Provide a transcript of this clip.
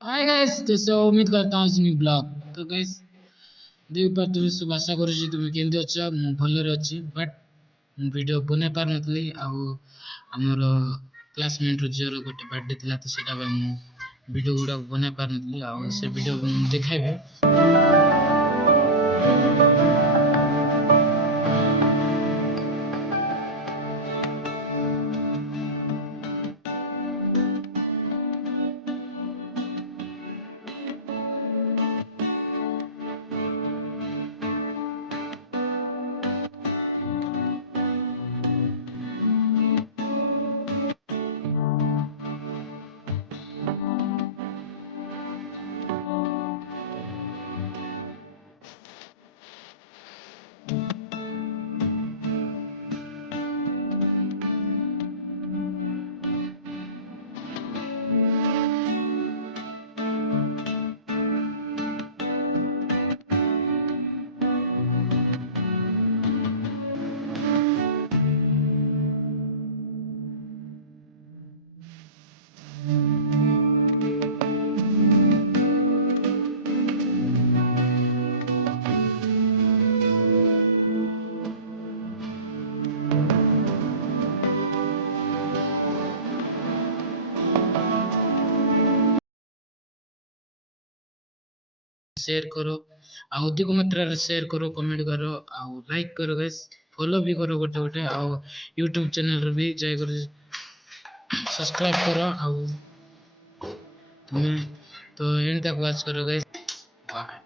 Hi guys, जैसे उम्मीद करता हूँ न्यू ब्लॉग तो गाइस देख पार्थ सब आशा करुँच तुम केमती अच्छ मु भलरे अच्छी बट वीडियो बनै पार नथली आमर क्लासमेट झीर गोटे बर्थडे थिला तो सेटा वीडियो गुड़ा बनै पार नथली से वीडियो देखाइबे। शेयर करो अधिक मात्रा शेयर करो कमेंट करो लाइक करो गाइस फॉलो भी करो गोटे गोटे यूट्यूब चैनल भी जाकर सब्सक्राइब करो तुम्हें तो एंड तक वॉच करो गाइस। बाय।